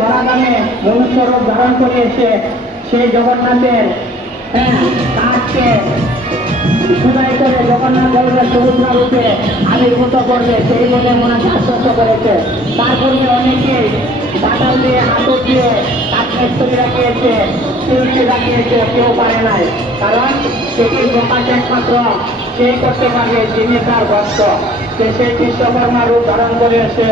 ধরাধামে মনুষ্য রূপ ধারণ করে এসে সেই জগন্নাথের কাজকে খুদাই করে জগন্নাথ দেবের সমুদ্র রূপে আবির্ভূত করবে সেই মনে মনে আশ্বস্ত করেছে। তারপরে অনেকেই বাটাল দিয়ে হাতর দিয়ে কাঠমিস্ত্রি লাগিয়েছে, শিল্পী লাগিয়েছে, কেউ পারে নাই। কারণ সেটি প্রকাশ একমাত্র সেই করতে পারবে যিনি তার ভক্ত। সেই বিশ্বকর্মা রূপ ধারণ করে এসে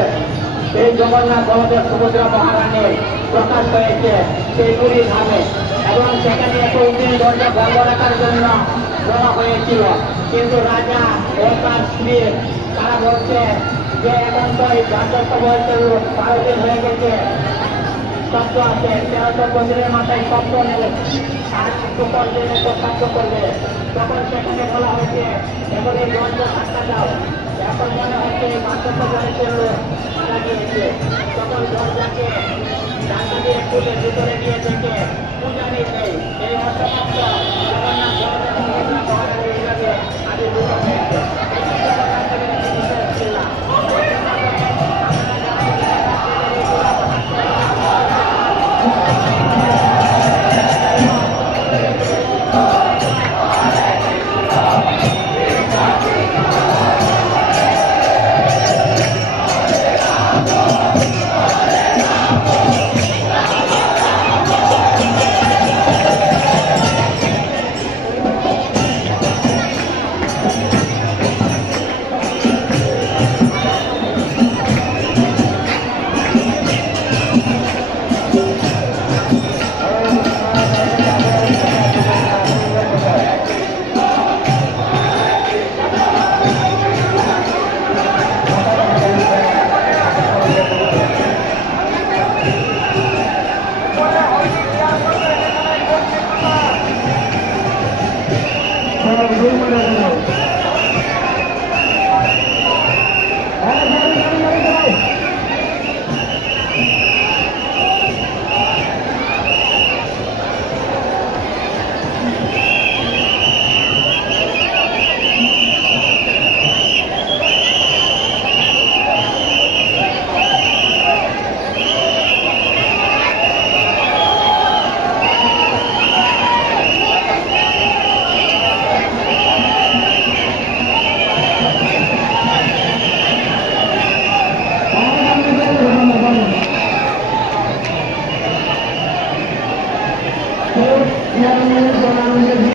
সেই জগন্নাথ বলদেব সুভদ্রা মহারানীর প্রকাশ হয়েছে সেই পুরী ধামে, এবং সেখানে 21 দিন দরজা বন্ধ রাখার জন্য বলা হয়েছিল। কিন্তু রাজা ও তার স্ত্রী তারা বলছে যে এখন তো এই রাজস্ব বয়সের 12 দিন হয়ে গেছে, শব্দ আছে 1314 দিনের মাথায় শব্দ নেবে, আর একটু পর দিনে তো শব্দ করবে। তখন সেখানে বলা হয়েছে এখন এই দরজা ধাক্কা দাও, এখন মনে হচ্ছে এই বার্ধক্য বয়সের লোক মারা গিয়েছে। তখন দরজাকে ধাক্কা দিয়ে খুলে ভিতরে গিয়ে থেকে পূজারি নেই, এই অসমাপ্ত জগন্নাথ বলদেব সুভদ্রা মহারানীর বিভাগে আবির্ভূত হয়েছে। এটি জগন্নাথের একটি বিশেষ লীলা।